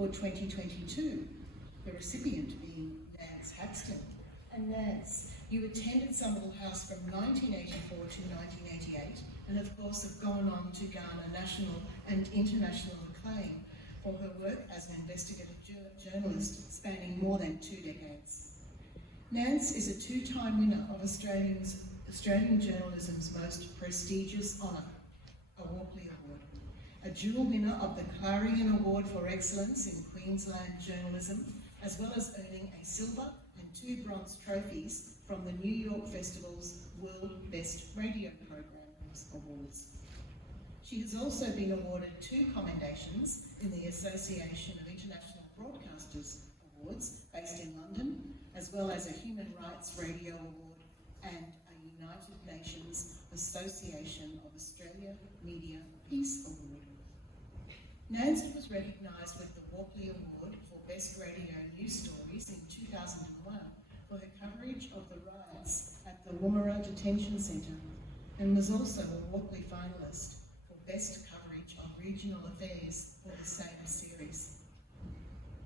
for 2022, the recipient being Nance Haxton. And Nance, you attended Somerville House from 1984 to 1988, and of course have gone on to garner national and international acclaim for her work as an investigative journalist spanning more than 2 decades. Nance is a 2-time winner of Australian journalism's most prestigious honour, a Walkley Award, a dual winner of the Clarion Award for Excellence in Queensland Journalism, as well as earning a silver and 2 bronze trophies from the New York Festival's World Best Radio Programs Awards. She has also been awarded 2 commendations in the Association of International Broadcasters Awards based in London, as well as a Human Rights Radio Award and a United Nations Association of Australia Media Peace Award. Nance was recognised with the Walkley Award for Best Radio News Stories in 2001 for her coverage of the riots at the Woomera Detention Centre, and was also a Walkley finalist for Best Coverage of Regional Affairs for the same series.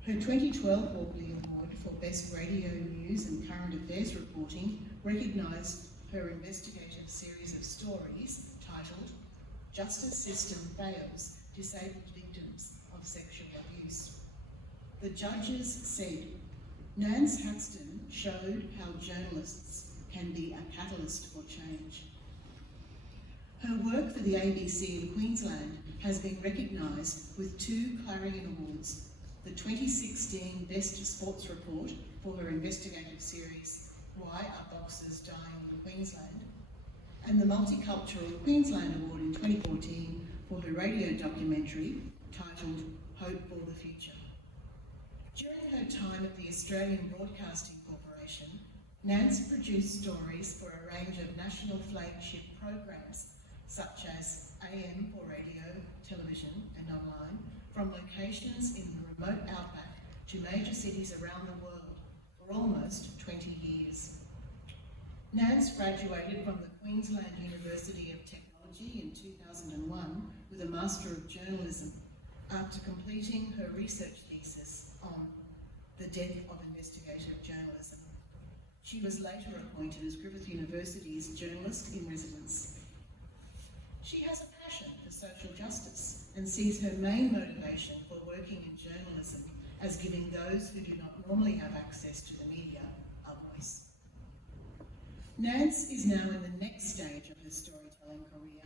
Her 2012 Walkley Award for Best Radio News and Current Affairs Reporting recognised her investigative series of stories titled Justice System Fails Disabled Victims of Sexual Abuse. The judges said, Nance Haxton showed how journalists can be a catalyst for change. Her work for the ABC in Queensland has been recognised with 2 Clarion Awards, the 2016 Best Sports Report for her investigative series, Why Are Boxers Dying in Queensland, and the Multicultural Queensland Award in 2014 for her radio documentary titled Hope for the Future. During her time at the Australian Broadcasting Corporation, Nance produced stories for a range of national flagship programs, such as AM for radio, television and online, from locations in the remote outback to major cities around the world for almost 20 years. Nance graduated from the Queensland University of Technology in 2001 with a Master of Journalism after completing her research thesis on the death of investigative journalism. She was later appointed as Griffith University's Journalist in Residence. She has a passion for social justice and sees her main motivation for working in journalism as giving those who do not normally have access to the media a voice. Nance is now in the next stage of her storytelling career,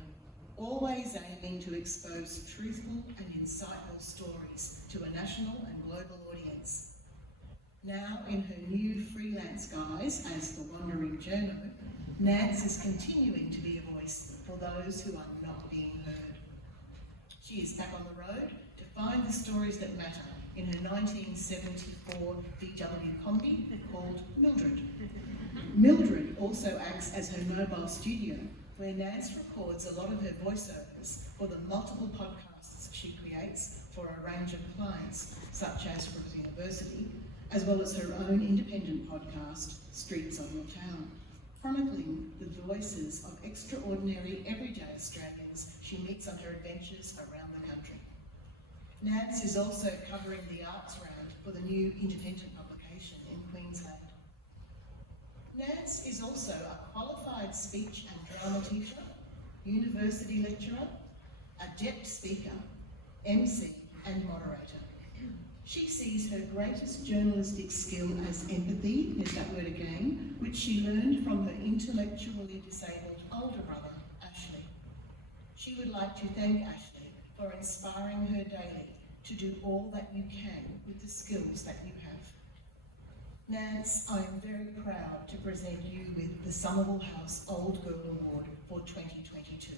always aiming to expose truthful and insightful stories to a national and global audience. Now in her new freelance guise as the Wandering Journo, Nance is continuing to be a voice for those who are not being heard. She is back on the road to find the stories that matter in her 1974 VW Combi called Mildred. Mildred also acts as her mobile studio, where Nance records a lot of her voiceovers for the multiple podcasts she creates for a range of clients, such as Griffith University, as well as her own independent podcast, Streets of Your Town, chronicling the voices of extraordinary everyday Australians she meets on her adventures around the country. Nance is also covering the arts round for the new independent publication in Queensland. Nance is also a qualified speech and drama teacher, university lecturer, adept speaker, MC and moderator. She sees her greatest journalistic skill as empathy, there's that word again, which she learned from her intellectually disabled older brother, Ashley. She would like to thank Ashley for inspiring her daily to do all that you can with the skills that you have. Nance, I am very proud to present you with the Somerville House Old Girl Award for 2022.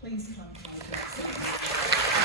Please come forward.